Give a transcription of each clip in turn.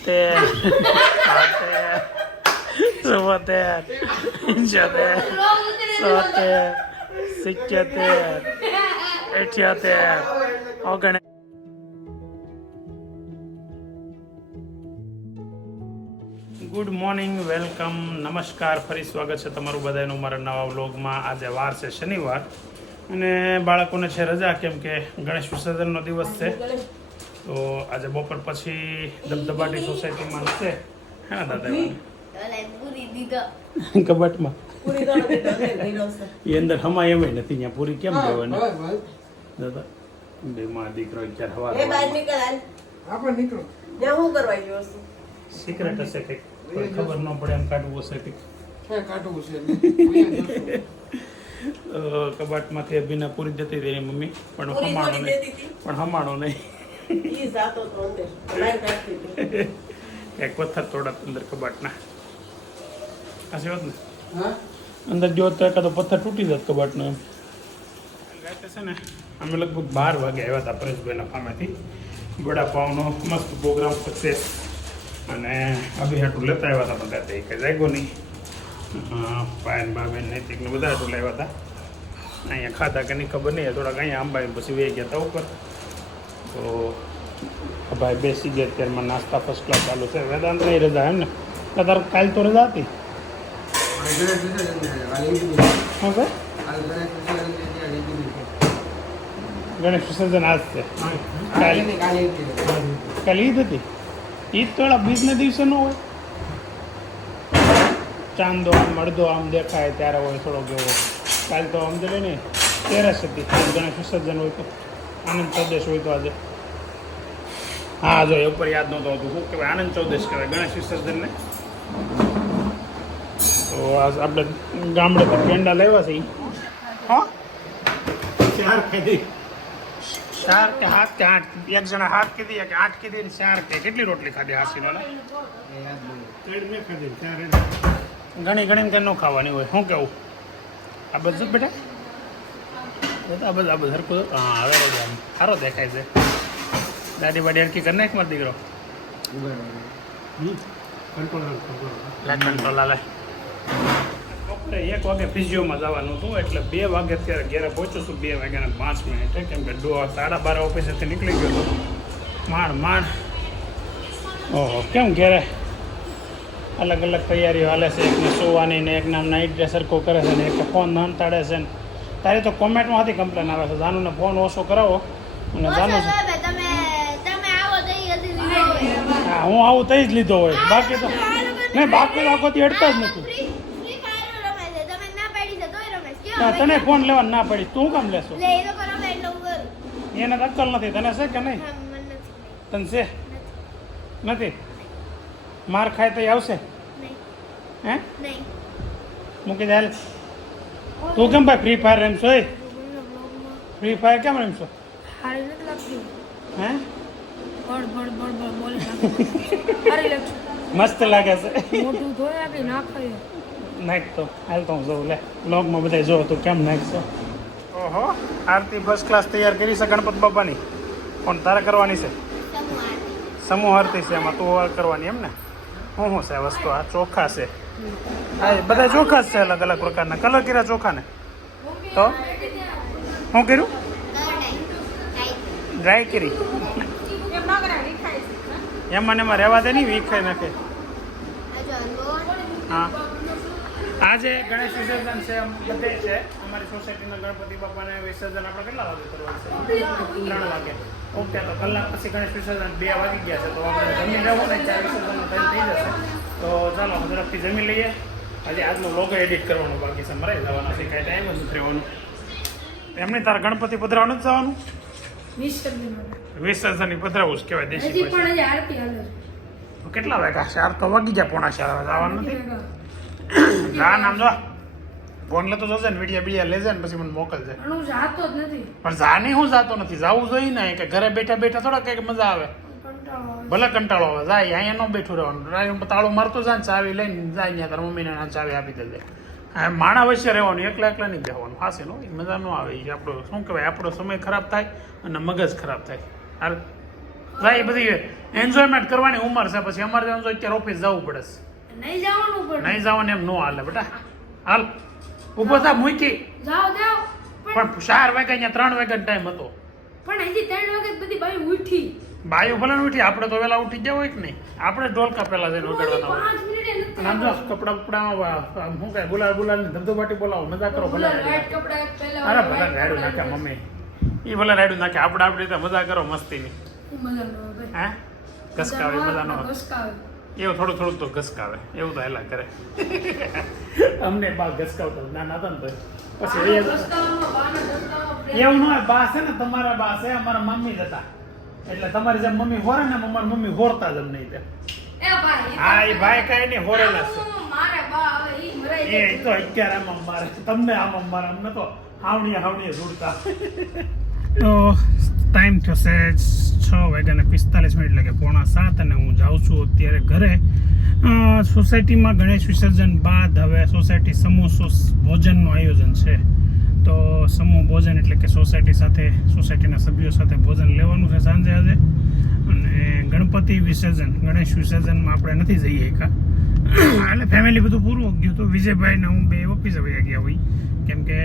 સિત્તેર સાતેર ચુમ્મોતેર પંચોતેર સોતેર સિત્યોતેર અઠ્યોતેર ઓગણ ગુડ મોર્નિંગ વેલકમ નમસ્કાર, ફરી સ્વાગત છે તમારું બધાનું મારા નવા વ્લોગમાં. આજે વાર છે શનિવાર અને બાળકોને છે રજા, કેમ કે ગણેશ વિસર્જનનો દિવસ છે. તો આજે બપોર પછી ધબધબાટી સોસાયટીમાં હશે. હા દાદા ઓલા કબાટમાં. છે. એ અંદર હમાય એમ નથી ત્યાં પૂરી કેમ જવાની. દાદા બે માં દીકરો ક્યારે હવા એ બહાર નીકળ હાલ. આપણે નીકળો. ત્યાં શું કરવા ગયો સિક્રેટ હશે કંઈક. ખબર ન પડે એમ કાઢવું હશે કંઈક. કાઢવું છે. કબાટમાંથી અભિના પૂરી જતી હતી એની મમ્મી પણ હમાણો નહીં. પણ હમાણો નહીં. ઈ જાતો તો અંદર. બહાર કાઢતી એક પથ્થર તોડા અંદર કબાટના આશી વાત ને હા અંદર જો તો એકાદો પથ્થર તૂટી જાત કબાટનો એમ છે ને અમે લગભગ બાર વાગે આવ્યા હતા પરેશભાઈના ફામેથી વડાપાવનો મસ્ત પ્રોગ્રામ સક્સેસ અને અભી હાટું લેતા આવ્યા હતા બધા તે કંઈ જાગ્યો નહીં પાયન બાબેન નૈતિકને બધા હાટું લાવ્યા હતા અહીંયા ખાધા કે નહીં ખબર નહીં થોડાક અહીંયા આંબાઈ પછી વે ગયા હતા ઉપર તો ભાઈ બેસી ગયા અત્યારમાં નાસ્તા ફર્સ્ટ ક્લાસ ચાલુ છે. વેદાંત નહીં રજા એમ ને, તારે કાલ તો રજા હતી. છે આ ગણેશ વિસર્જન આજ છે. કાલ. ઈદ હતી? ઈદ તો એલા બીજના દિવસે ન હોય. ચાંદો આમ, અડધો આમ દેખાય ત્યારે હોય થોડોક એવો. કાલ તો આમ તો ને તેરસ હતી. ગણેશ વિસર્જન હોય તો. આનંદ ચૌદશ હોય તો આજે. હા જો એ ઉપર યાદ નહોતું હતું શું કહેવાય? આનંદ ચૌદશ કહેવાય ગણેશ વિસર્જનને. તો આજ આપણે ગામડે પર પેંડા લેવા છે. હા? ચાર કીધી ચાર કે હાથ કે આઠ એક જણા હાથ કીધી કે આઠ કીધી ને ચાર કે કેટલી રોટલી ખાધી હાસી નો? એ યાદ નહીં. ઘણી ઘણી કઈ ન ખાવાની હોય. શું કેવું આ બધું બેટા? આ બધા આ બધું હરકું હા હવે આમ સારો દેખાય છે. દાદી બાડી હરકી કરી નાખ મારો દીકરો. કંટ્રોલ આલે. બપોરે એક વાગે ફિઝિયોમાં જવાનું હતું એટલે બે વાગે અત્યારે ઘેરે પહોંચ્યો છું બે વાગ્યાના પાંચ મિનિટે કેમ કે દો સાડા બાર ઓફિસેથી નીકળી ગયો હતો. માણ માણ. ઓહો કેમ ઘેરે? અલગ અલગ તૈયારીઓ હાલે છે એકને સુવાની ને એક નામ નાઇટ ડ્રેસ સરખો કરે છે ને એક ફોન નોંધાડે છે ને. તારી તો કોમેન્ટમાંથી કમ્પ્લેન આવે છે. જાનુને ફોન ઓછો કરાવો અને જાનુ. હા હું આવું તઈ જ લીધો હોય. બાકી તો નહીં બાકી તો આખો દી અડતા જ નથી. તને ફોન લેવા ના પડી. તું કામ લેશો? એને અક્કલ નથી. તને છે કે નહીં? હા, મને નથી તને છે? નથી. માર ખાય તો આવશે? હે? મૂકી દે હાલ. તું કેમ ભાઈ ફ્રી ફાયર રમશો એ? ફ્રી ફાયર કેમ રમશો? હે? મસ્ત લાગે છે. મોટું ધોયા કે ના ખાઈએ નાખ તો હાલ તો હું જોઉં લે. બ્લોગમાં બધા જોવો તું કેમ નાખશો? ઓહો આરતી ફર્સ્ટ ક્લાસ તૈયાર કરી છે ગણપત બાપાની. પણ તારે કરવાની છે? સમૂહ આરતી. છે એમાં તું કરવાની એમ ને? શું શું છે વસ્તુ આ ચોખા છે. હા, એ બધા ચોખા જ છે અલગ અલગ પ્રકારના. કલર કર્યા ચોખા ને તો? શું કર્યું? ડ્રાય કરી. એમ મને એમાં રહેવા દે નહીં, વીખાઈ નાખે. હા. આજે ગણેશ વિસર્જન છે બધે છે. અમારી સોસાયટીના ગણપતિ બાપાને વિસર્જન આપણે કેટલા વાગે કરવાનું છે? ત્રણ વાગે. ઓકે, તો કલાક પછી ગણેશ વિસર્જન બે વાગી ગયા છે, તો આપણે જમી રહેવું ને ચાર વિસર્જનનો ટાઈમ થઈ જશે. તો ચાલો ઝડપથી જમી લઈએ. આજે આજનો લોગો એડિટ કરવાનો બાકી છે મરાઈ જવાનો છે કાંઈ ટાઈમ જ નથી રહેવાનું. એમની તારા ગણપતિ પધરાવાનું જ જવાનું? વિસર્જન પધરાવું જ કહેવાય દેશી તો કેટલા વાગ્યા ચાર તો વાગી ગયા પોણા ચાર જવાનું નથી. ના નામ જો. ફોન લેતો જશે ને વિડીયા બીડિયા લેજે ને પછી મને મોકલજે. પણ હું જાતો જ નથી. પણ જાની હું જાતો નથી. જાવું જોઈએ ને કે ઘરે બેઠા બેઠા થોડા કંઈક મજા આવે. ભલે કંટાળો આવે જાય અહીંયા ન બેઠું રહેવાનું. ડ્રાઈવર તાળું મારતો જાય ને ચાવી લઈને જાય ત્યાં તારા મમ્મીને આ ચાવી આપી દેજે માણા વચ્ચે રહેવાનું એકલા એકલા નહીં બેહવાનું હાશે નો મજા ન આવે. એ આપણો શું કહેવાય આપણો સમય ખરાબ થાય અને મગજ ખરાબ થાય. હાલ. ભાઈ બધી એન્જોયમેન્ટ કરવાની ઉંમર છે પછી અમારે જવાનું અત્યારે ઓફિસ જવું પડે છે. નહીં જવાનું પણ. નહીં જવાનું એમ ન હાલે બેટા. હાલ. ઊભો થા મૂકી. જાઓ જાઓ. પણ ચાર વાગ્યા અહીંયા ત્રણ વાગ્યા ટાઈમ હતો. પણ હજી ત્રણ વાગે બધી બાઈ ઉઠી. બાયો ભલે ને ઉઠી આપણે તો વેલા ઉઠી ગયા હોય કે નહીં? આપણે ઢોલકા પહેલા જઈને વગાડવાના હોય. પાંચ મિનિટે નથી અને આમ જો કપડા બપડામાં શું કહે બોલા બોલા ને ધબધબાટી બોલાવો મજા કરો ભલે અરે ભલે રાડું નાખે મમ્મી. એ ભલે રાડું નાખે. આપણે આપણી રીતે મજા કરો મસ્તીની. મજા ન હે? ઘસકાવે મજા ન એવું થોડું થોડું તો ઘસકાવે. એવું તો હેલા કરે. અમને બા ઘસકાવતો ના હતા ને પછી. એવું ન હોય બા છે ને તમારા બા છે અમારા મમ્મી જ હતા. એટલે તમારી જેમ મમ્મી હોરે ને મમ્મી મમ્મી હોરતા જ અમને ઈ તે. એ ભાઈ, હા એ ભાઈ કઈ નહીં હોરેલા છે મારે બા હવે ઈ મરાઈ એ તો અત્યારે આમ અમારે તમને આમ અમારે અમને તો હાવણીએ હાવણીએ જોડતા તો ટાઈમ થયો છે છ વાગ્યા ને પિસ્તાલીસ મિનિટ એટલે કે પોણા સાત અને હું જાઉં છું અત્યારે ઘરે. સોસાયટીમાં ગણેશ વિસર્જન બાદ હવે સોસાયટી સમોસો ભોજનનું આયોજન છે. તો સમૂહ ભોજન એટલે કે સોસાયટી સાથે સોસાયટીના સભ્યો સાથે ભોજન લેવાનું છે સાંજે આજે. અને ગણપતિ વિસર્જન ગણેશ વિસર્જનમાં આપણે નથી જઈએ એકા. એટલે ફેમિલી બધું પૂરું ગયું હતું વિજયભાઈને હું બે ઓફિસે વયા ગયા હોય. કેમ કે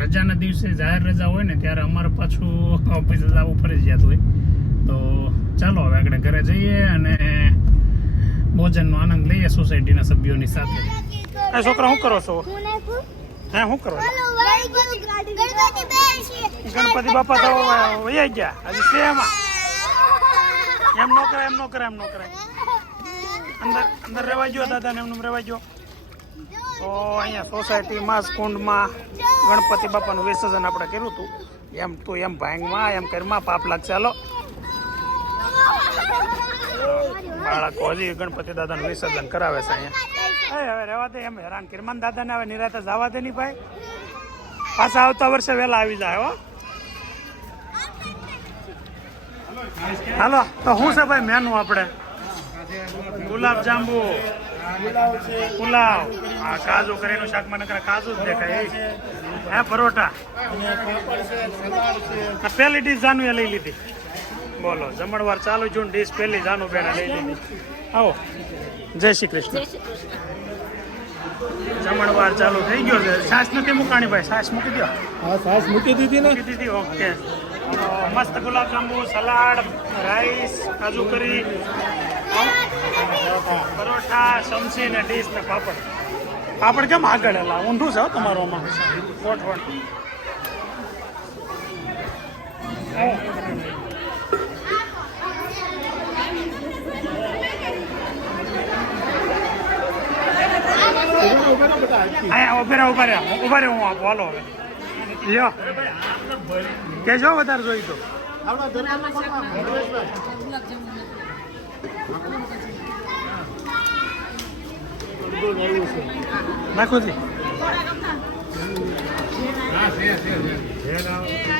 રજાના દિવસે જાહેર રજા હોય ને ત્યારે અમારે પાછું ઓફિસે જવું ફરજિયાત હોય. તો ચાલો હવે આગળ ઘરે જઈએ અને ભોજનનો આનંદ લઈએ સોસાયટીના સભ્યોની સાથે. એ છોકરા શું કરો છો? હું શું કરો ગણપતિ ગણપતિ બેસીએ. ગણપતિ બાપા તો વૈયા ગયા. હજી છે એમાં. એમ નો કરે એમ નો કરે એમ નો કરે અંદર અંદર રહેવા ગયો દાદાને એમનું રહેવા ગયો તો અહીંયા સોસાયટીમાં કુંડમાં ગણપતિ બાપાનું વિસર્જન આપણે કર્યું હતું. એમ તું એમ ભાંગમાં એમ કરમાં પાપ લાગશે. હાલો. બાળકો હજી ગણપતિ દાદાનું વિસર્જન કરાવે છે અહીંયા. એ હવે રહેવા દે હેરાન કિરમાન દાદાને હવે નિરાતે જવા દે નહીં ભાઈ. પાછા આવતા વર્ષે વહેલા આવી જાય, હો. હાલો, તો શું છે ભાઈ મેનુ આપણે? ગુલાબ જાંબુ. પુલાવ. હા કાજુ કરીનું શાક મને કાજુ જ દેખાય. હે, પરોઠા. પહેલી ડીશ જાનુ એ લઈ લીધી. બોલો, જમણવાર ચાલુ છું ડીશ પહેલી જાનુ બેને લઈ લીધી. આવો. જય શ્રી કૃષ્ણ. જમણવાર ચાલુ થઈ ગયો છે. સાસ નથી મુકાણી ભાઈ સાસ મૂકી દો હા સાસ મૂકી દીધી ને? મૂકી દીધી ઓકે. મસ્ત ગુલાબ જાંબુ સલાડ રાઈસ કાજુ કરી પરોઠા સમસી ને ડીશ ને પાપડ. પાપડ કેમ આગળ એલા ઊંધું છે તમારો તમારું આમાં. ગોઠવણ. અહીંયા રહ્યા ઊભા રહ્યા ઊભા રહ્યા હું આપું. હાલો હવે. લ્યો. કેજો વધારે જોઈ તો. નાખો જી.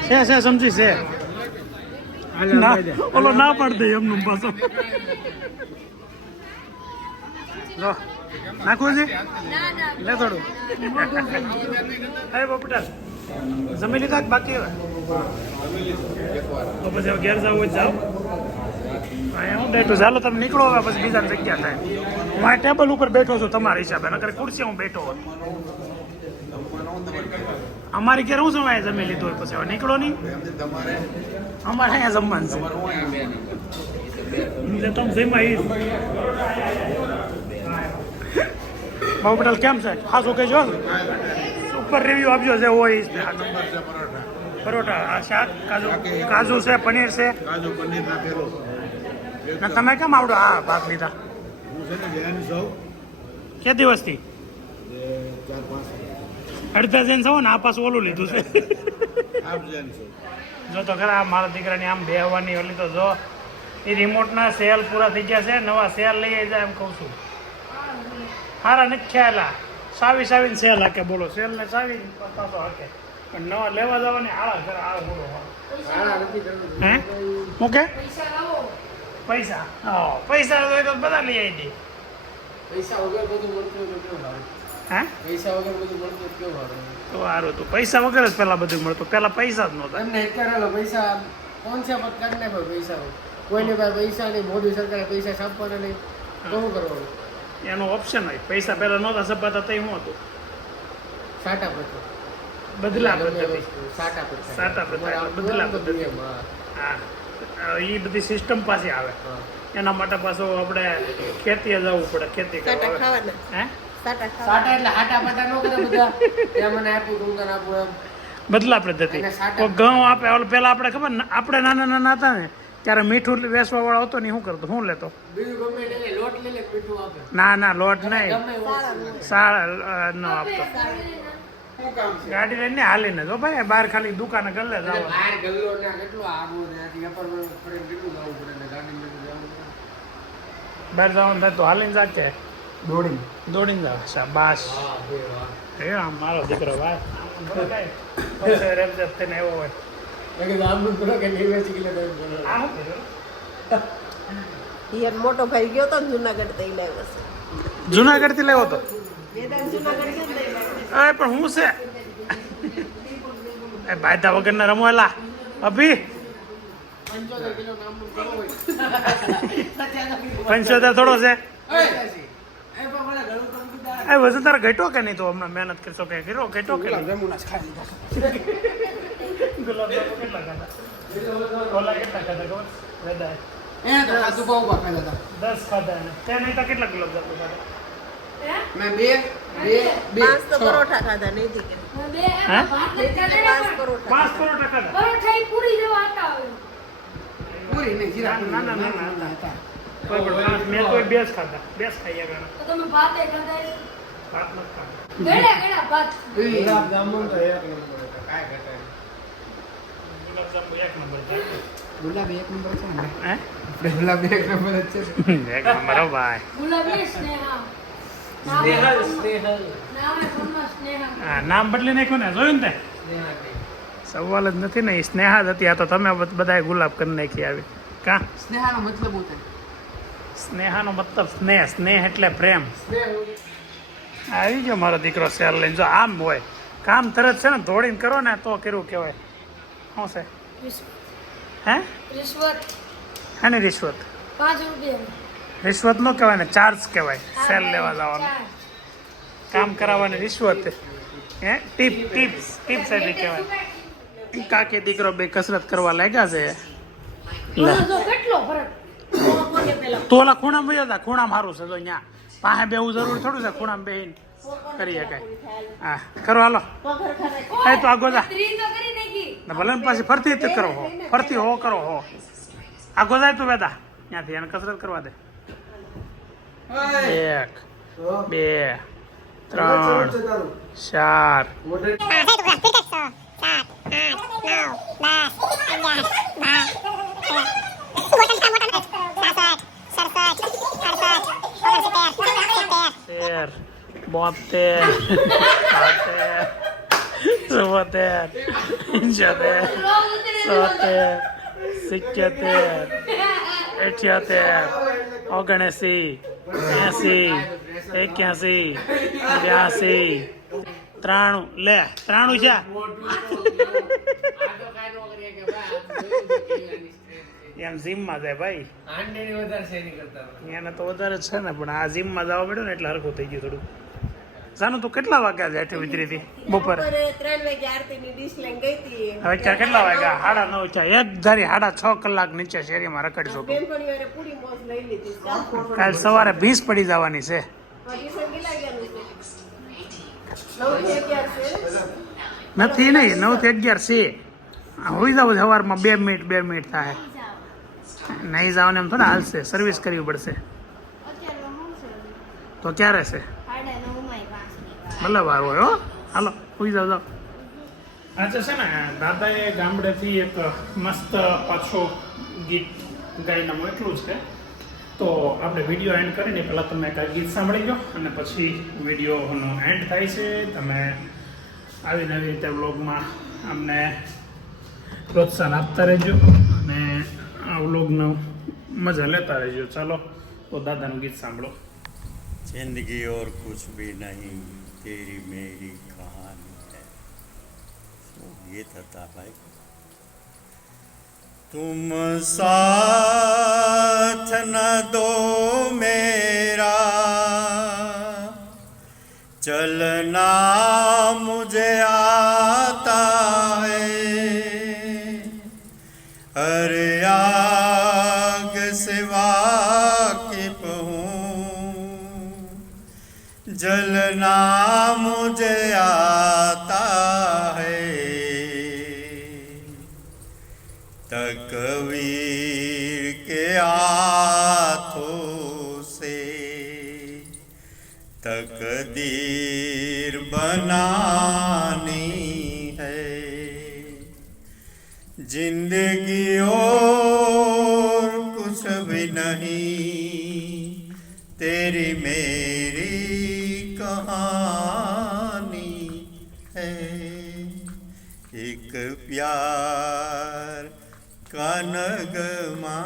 છે સમજી, છે. ઓલો ના પાડ દે એમનું પાછો. નાખવું છે? લે થોડું. હે પોપટા જમી લીધા બાકી હવે? તો પછી હવે ઘેર જવું હોય તો જાઓ. અહીંયા હું બેઠો ચાલો તમે નીકળો હવે પછી બીજા જગ્યા થાય. હું આ ટેબલ ઉપર બેઠો છું તમારા હિસાબે નકર ખુરશી હું બેઠો હોત. અમારી ઘેર હું સમય જમી લીધું હોય પછી? હવે નીકળો નહીં. અમારે અહીંયા જમવાનું છે. તમે જમ્યા બાબુ પટેલ કેમ છે? હા શું કહેજો ઉપર રિવ્યુ આપજો જે હોય પરોઠા. આ શાક કાજુ કાજુ છે પનીર છે. કાજુ પનીર નાખેલો તમે કેમ આવડો? આ ભાગ લીધા. હું છે ને જૈન સૌ. કે દિવસથી? ચાર પાંચ. અડધા જૈન છો ને આ પાછું ઓલું લીધું છે. આપ જૈન સૌ. જો તો ખરા મારા દીકરાની આમ બેહવાની ઓલી તો જો. એ રિમોટના સેલ પૂરા થઈ ગયા છે નવા સેલ લઈ જાય એમ કહું છું. હારા નથી ખ્યાલા સાવી સાવીને સેલ હાકે બોલો. સેલ ને સાવી પાછો હાકે. પણ નવા લેવા જવાની આળા કરે આ બોલો. હે? મૂકે પૈસા લાવો. પૈસા? હા પૈસા હોય તો બધા લઈ આવી દે. પૈસા વગર બધું મળતું તો કેવું હા હે? પૈસા વગર બધું મળતું કેવું સારું તો સારું હતું પૈસા વગર જ પેલા બધું મળતું. પેલા પૈસા જ નહોતા. એમને કરેલો પૈસા કોણ છે? કરી નાખો પૈસા. કોઈને પાસે પૈસા નહીં મોદી સરકારે પૈસા છાપવાના નહીં. તો શું કરવાનું? એનો ઓપ્શન હોય. પૈસા પહેલા નહોતા સપાતા તો શું હતું. સાટા પ્રથા બદલા પદ્ધતિ. સાટા પ્રથા સાટા પત્તા, બદલા પદ્ધતિ. હા. એ બધી સિસ્ટમ પાસે આવે. એના માટે પાછો આપણે ખેતીએ જવું પડે ખેતી સાટા કરવા. હે? સાટા એટલે હાટા પાટા ન કરે બધા. ત્યાં મને આપ્યું એમ બદલા પદ્ધતિ. ઘઉં આપે ઓલો પેલા આપણે ખબર ને આપણે નાના નાના હતા ને ત્યારે મીઠું વેચવા વાળો હતો ને શું કરતો? શું લેતો? ના ના લોટ નહીં. સાળા એવું સારા ન આપતો. શું કામ છે ગાડી લઈને હાલીને જો ભાઈ બહાર ખાલી દુકાને ગલ્લે જાવ બહાર ને ને ને જવાનું થાય તો હાલીને જાતે? દોડીને. દોડીને જાવ? શાબાશ હા એ આમ મારો દીકરો ભાઈ આવ્યો હોય. યાર મોટો ભાઈ ગયો તો ને જુનાગઢથી લાવ્યો છે. જુનાગઢથી લેવો તો? વેદાંત જુનાગઢથી ને તો ઈ પણ હું છે? એ બાયદા વગરના રમવાલા. અભી? પંચોતેર થોડો છે. એ વજન તારે ઘટ્યો કે નહીં તો? હમણાં મહેનત કરશો કે કર્યો ઘટ્યો કે ગુલાબજાંબુ કેટલા ખાધા? ઓલા કેટલા ખાધા ખબર? વેદાએ એ તો ખાધું બહુ બાકા હતા. દસ ખાધા તે નહીં તો કેટલા ગુલાબજાંબુ ખાધા? મેં બે બે બે પાંચ તો. પરોઠા ખાધા નહીં દીકરી. બે ખાધા. પાંચ પરોઠા પાંચ પરોઠા ખાધા? પરોઠા ઈ પૂરી જેવા હતા. પૂરી નહીં જીરા. ના, ના, ના, ના, હતા મેં કોઈ બે જ ખાધા. બે જ ખાઈ ગયા તો ભાત ભાતે ખાધા. ભાત નથી ખાધા. ગળ્યા ગળ્યા ભાત. ગુલાબ જામુન તો એક નંબર હતા. કાંઈ ઘટે નહીં. ગુલાબજાંબુ એક નંબર છે ગુલાબ એક નંબર છે ને? હે? ગુલાબ એક નંબર જ છે. એક નંબર હો ભાઈ. ગુલાબી સ્નેહા. સ્નેહલ સ્નેહલ. નામે હા બદલી નાખ્યું ને જોયું ને. સવાલ જ નથી ને એ સ્નેહા જ હતી. આ તો તમે બધાએ ગુલાબ કરી નાખી આવી. કા? સ્નેહાનો મતલબ શું સ્નેહાનો મતલબ સ્નેહ. સ્નેહ એટલે પ્રેમ. આવી ગયો મારો દીકરો શેર લઈને. જો આમ હોય. કામ તરત છે ને ધોળીને કરો ને તો કર્યું કહેવાય? શું છે? હે? રિશ્વત. આની રિશ્વત? પાંચ રૂપિયા. રિશ્વત ન કહેવાય ને ચાર્જ કહેવાય. સેલ લેવા જવાનું. કામ કરાવવાની રિશ્વત. હે? ટીપ ટીપ્સ ટીપ્સ એટલે કહેવાય. કાકે દીકરો બે કસરત કરવા લાગ્યા છે. તોલા આનો જો કેટલો ફરક? તો ઓલા ખૂણામાં વયો હતા ખૂણા મારું છે. તો અહીંયા પાસે બેવું જરૂર થોડું છે ખૂણામાં બેહીને. કરી શકાય હા કરો હાલો. પગર તો આગો જા. ત્રીસ તો કરી નાખી. ને ભલે પાછી ફરતી જ કરો હો. ફરતી હો કરો હો. આગો જાય તું બેટા ત્યાંથી એને કસરત કરવા દે. એક બે ત્રણ ચાર. તેર બોતેર બોતેર ચુમ્મોતેર પંચોતેર સોતેર સિત્યોતેર અઠ્યોતેર ઓગણએંસી એંસી એક્યાસી બ્યાસી ત્રાણું. લે ત્રાણું છે. એમ જીમમાં જાય ભાઈ. એને તો વધારે છે ને પણ આ જીમમાં જવા પડ્યું ને એટલે હરખું થઈ ગયું થોડું જાનું તું કેટલા વાગ્યા જાય વિતરી હતી બપોરે? બપોરે ત્રણ વાગે આરતીની ડીશ લઈને ગઈ હતી. હવે ત્યાં કેટલા વાગ્યા? સાડા નવ છે એક ધારી સાડા છ કલાક નીચે શેરીમાં રખડશો પૂરી મોજ લઈ લીધી. કાલ સવારે ભીંસ પડી જવાની છે. નથી નહીં. નવથી અગિયાર છે. હોઈ જાવ સવારમાં બે મિનિટ બે મિનિટ થાય. નહીં જાવ એમ થોડા હાલશે. સર્વિસ કરવી પડશે. અત્યારે હું છે. તો ક્યારે છે સાડા નવમાંય પાંચની ભલે વાર હોય હો. હાલો સુઈ જાવ જાઓ. આજે છે ને દાદાએ ગામડેથી એક મસ્ત પાછો ગીત ગાયના હું એટલું જ છે. તો આપણે વીડિયો એન્ડ કરીને પહેલાં તમે કાંઈ ગીત સાંભળી લો અને પછી વિડીયોનો એન્ડ થાય છે. તમે આવી નવી રીતે વ્લોગમાં અમને પ્રોત્સાહન આપતા રહેજો અને આ વ્લોગનો મજા લેતા રહેજો. ચાલો તો દાદાનું ગીત સાંભળો. જિંદગી ઓર કુછ ભી નહીં. तेरी मेरी कहानी है। तो ये था, था भाई। तुम साथ न दो मेरा। चलना मुझे आ जलना मुझे आता है तकवीर के हाथों से तकदीर बनानी है जिंदगी और कुछ भी नहीं तेरी मेरी கனகமா